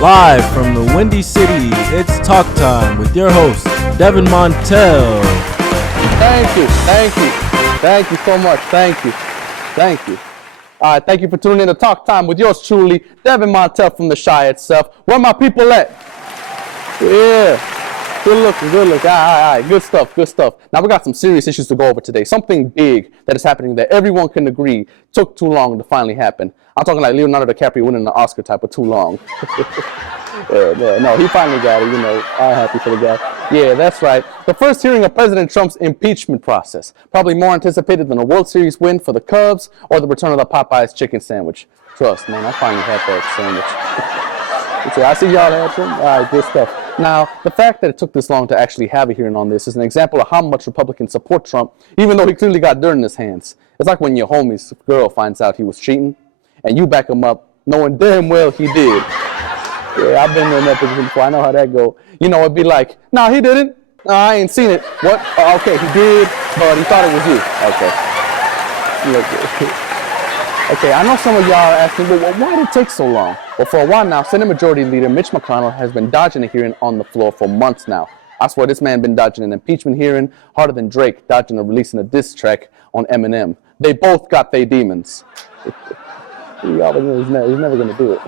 Live from the Windy City, it's Talk Time with your host, Devin Montelle. Thank you so much. Thank you. All right, thank you for tuning in to Talk Time with yours truly, Devin Montelle from the Shy itself. Where my people at? Yeah, good looking. All right, good stuff. Now we got some serious issues to go over today. Something big that is happening that everyone can agree took too long to finally happen. I'm talking like Leonardo DiCaprio winning the Oscar type of too long. No, he finally got it, I'm happy for the guy. Yeah, that's right. The first hearing of President Trump's impeachment process. Probably more anticipated than a World Series win for the Cubs or the return of the Popeyes chicken sandwich. Trust, man, I finally had that sandwich. I see y'all had some. All right, good stuff. Now, the fact that it took this long to actually have a hearing on this is an example of how much Republicans support Trump, even though he clearly got dirt in his hands. It's like when your homie's girl finds out he was cheating, and you back him up, knowing damn well he did. Yeah, I've been in that position before. I know how that go. It'd be like, no, he didn't. No, I ain't seen it. What? Oh, okay, he did, but he thought it was you. Okay, I know some of y'all are asking, well, why did it take so long? Well, for a while now, Senate Majority Leader Mitch McConnell has been dodging a hearing on the floor for months now. I swear this man been dodging an impeachment hearing harder than Drake dodging a releasing a diss track on Eminem. They both got their demons. Y'all know he's never going to do it.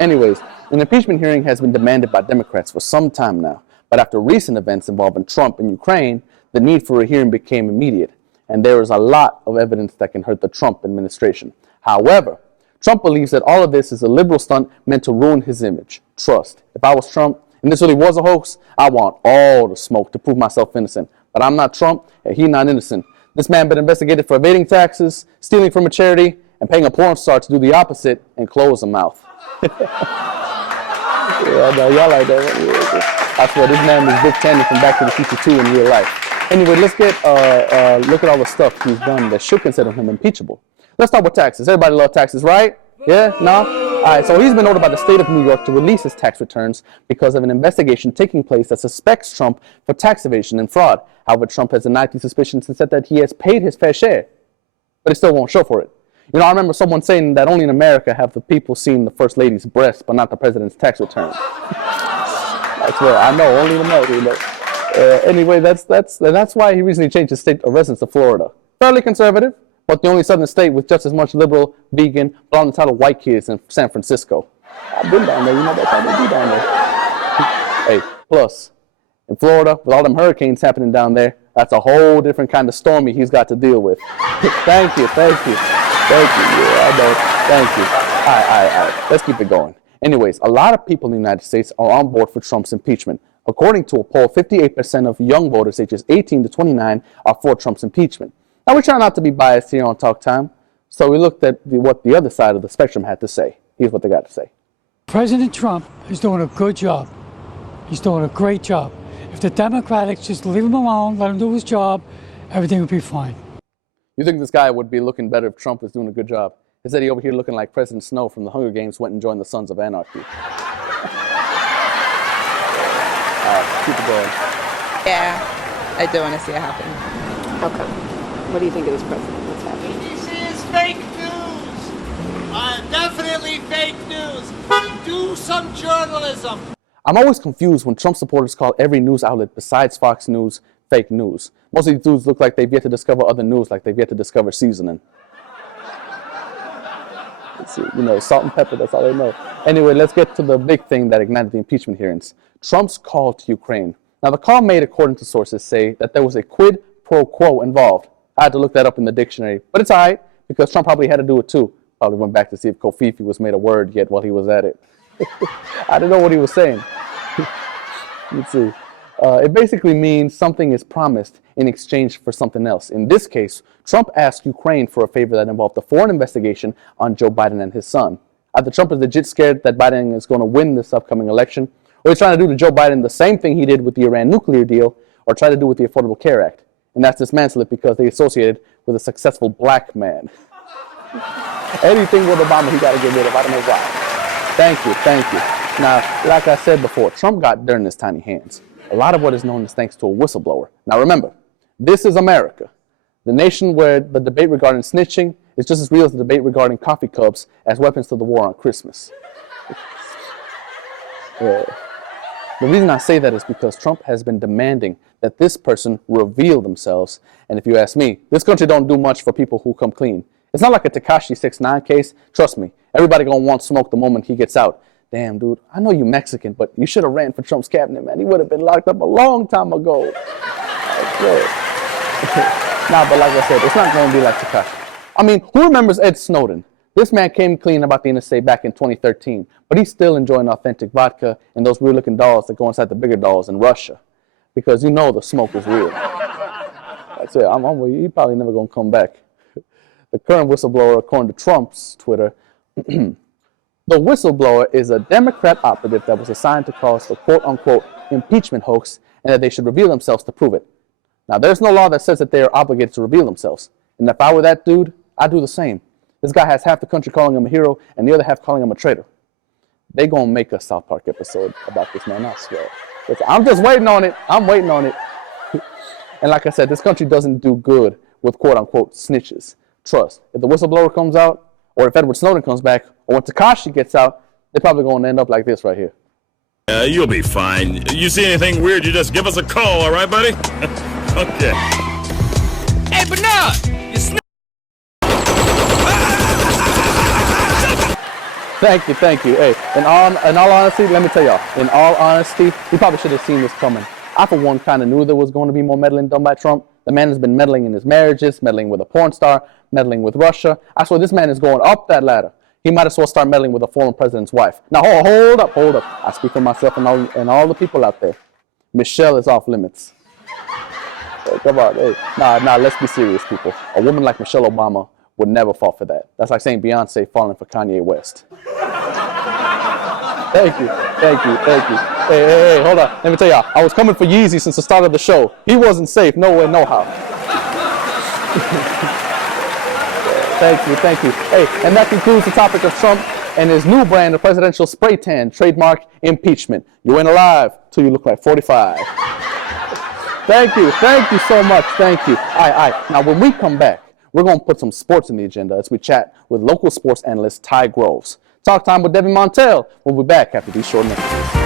Anyways, an impeachment hearing has been demanded by Democrats for some time now. But after recent events involving Trump and Ukraine, the need for a hearing became immediate. And there is a lot of evidence that can hurt the Trump administration. However, Trump believes that all of this is a liberal stunt meant to ruin his image. Trust, if I was Trump, and this really was a hoax, I want all the smoke to prove myself innocent. But I'm not Trump, and he's not innocent. This man been investigated for evading taxes, stealing from a charity, and paying a porn star to do the opposite and close a mouth. Yeah, I know, y'all like that. I swear, this man was Dick Cheney from Back to the Future 2 in real life. Anyway, let's get look at all the stuff he's done that should consider him impeachable. Let's start with taxes. Everybody loves taxes, right? Yeah? No? All right, so he's been ordered by the state of New York to release his tax returns because of an investigation taking place that suspects Trump for tax evasion and fraud. However, Trump has denied these suspicions and said that he has paid his fair share, but he still won't show for it. I remember someone saying that only in America have the people seen the First Lady's breasts, but not the President's tax returns. I swear, I know, only in America. Anyway, that's why he recently changed his state of residence to Florida. Fairly conservative, but the only southern state with just as much liberal, vegan, but on the title white kids in San Francisco. I've been down there, that's how they do down there. Hey, plus, in Florida, with all them hurricanes happening down there, that's a whole different kind of stormy he's got to deal with. Thank you. Yeah, I know. Thank you. All right. Let's keep it going. Anyways, a lot of people in the United States are on board for Trump's impeachment. According to a poll, 58% of young voters ages 18 to 29 are for Trump's impeachment. Now, we try not to be biased here on Talk Time, so we looked at what the other side of the spectrum had to say. Here's what they got to say. President Trump is doing a good job. He's doing a great job. If the Democrats just leave him alone, let him do his job, everything would be fine. You think this guy would be looking better if Trump was doing a good job? Instead, he over here looking like President Snow from the Hunger Games went and joined the Sons of Anarchy. All right, keep it going. Yeah, I do want to see it happen. How come? What do you think of this president? What's happening? This is fake news! Definitely fake news! Do some journalism! I'm always confused when Trump supporters call every news outlet besides Fox News fake news. Most of these dudes look like they've yet to discover other news, like they've yet to discover seasoning. Let's see, salt and pepper, that's all they know. Anyway, let's get to the big thing that ignited the impeachment hearings. Trump's call to Ukraine. Now, the call made, according to sources, say that there was a quid pro quo involved. I had to look that up in the dictionary, but it's all right, because Trump probably had to do it too. Probably went back to see if Kofifi was made a word yet while he was at it. I didn't know what he was saying. Let's see. It basically means something is promised in exchange for something else. In this case, Trump asked Ukraine for a favor that involved a foreign investigation on Joe Biden and his son. Either Trump is legit scared that Biden is going to win this upcoming election, or he's trying to do to Joe Biden the same thing he did with the Iran nuclear deal, or try to do with the Affordable Care Act. And that's dismantle it because they associated with a successful black man. Anything with Obama, he got to get rid of. I don't know why. Thank you. Now, like I said before, Trump got dirt in his tiny hands. A lot of what is known is thanks to a whistleblower. Now remember, this is America, the nation where the debate regarding snitching is just as real as the debate regarding coffee cups as weapons to the war on Christmas. Yeah. The reason I say that is because Trump has been demanding that this person reveal themselves. And if you ask me, this country don't do much for people who come clean. It's not like a Tekashi 6ix9ine case. Trust me, everybody gonna want smoke the moment he gets out. Damn, dude, I know you Mexican, but you should have ran for Trump's cabinet, man. He would have been locked up a long time ago. Nah, but like I said, it's not gonna be like Tekashi. I mean, who remembers Ed Snowden? This man came clean about the NSA back in 2013, but he's still enjoying authentic vodka and those weird-looking dolls that go inside the bigger dolls in Russia, because you know the smoke is real. That's it. He probably never gonna come back. The current whistleblower, according to Trump's Twitter, the whistleblower is a Democrat operative that was assigned to cause the quote-unquote impeachment hoax, and that they should reveal themselves to prove it. Now, there's no law that says that they are obligated to reveal themselves, and if I were that dude, I'd do the same. This guy has half the country calling him a hero and the other half calling him a traitor. They gonna make a South Park episode about this man, I swear. I'm just waiting on it. I'm waiting on it. And like I said, this country doesn't do good with quote-unquote snitches. Trust, if the whistleblower comes out, or if Edward Snowden comes back, or when Tekashi gets out, they're probably gonna end up like this right here. You'll be fine. You see anything weird, you just give us a call, all right, buddy? Okay. Hey, Bernard! Thank you. Hey, in all honesty, let me tell y'all, in all honesty, we probably should have seen this coming. I, for one, kind of knew there was going to be more meddling done by Trump. The man has been meddling in his marriages, meddling with a porn star, meddling with Russia. I swear this man is going up that ladder. He might as well start meddling with a former president's wife. Now, hold up. I speak for myself and all the people out there. Michelle is off limits. Hey, come on, hey. Nah, let's be serious, people. A woman like Michelle Obama would never fall for that. That's like saying Beyonce falling for Kanye West. Thank you. Hey, hold on. Let me tell y'all, I was coming for Yeezy since the start of the show. He wasn't safe, no way, no how. Thank you. Hey, and that concludes the topic of Trump and his new brand of presidential spray tan, trademark impeachment. You ain't alive till you look like 45. Thank you so much, thank you. All right. Now, when we come back, we're going to put some sports in the agenda as we chat with local sports analyst Ty Groves. Talk time with Devin Montelle. We'll be back after these short minutes.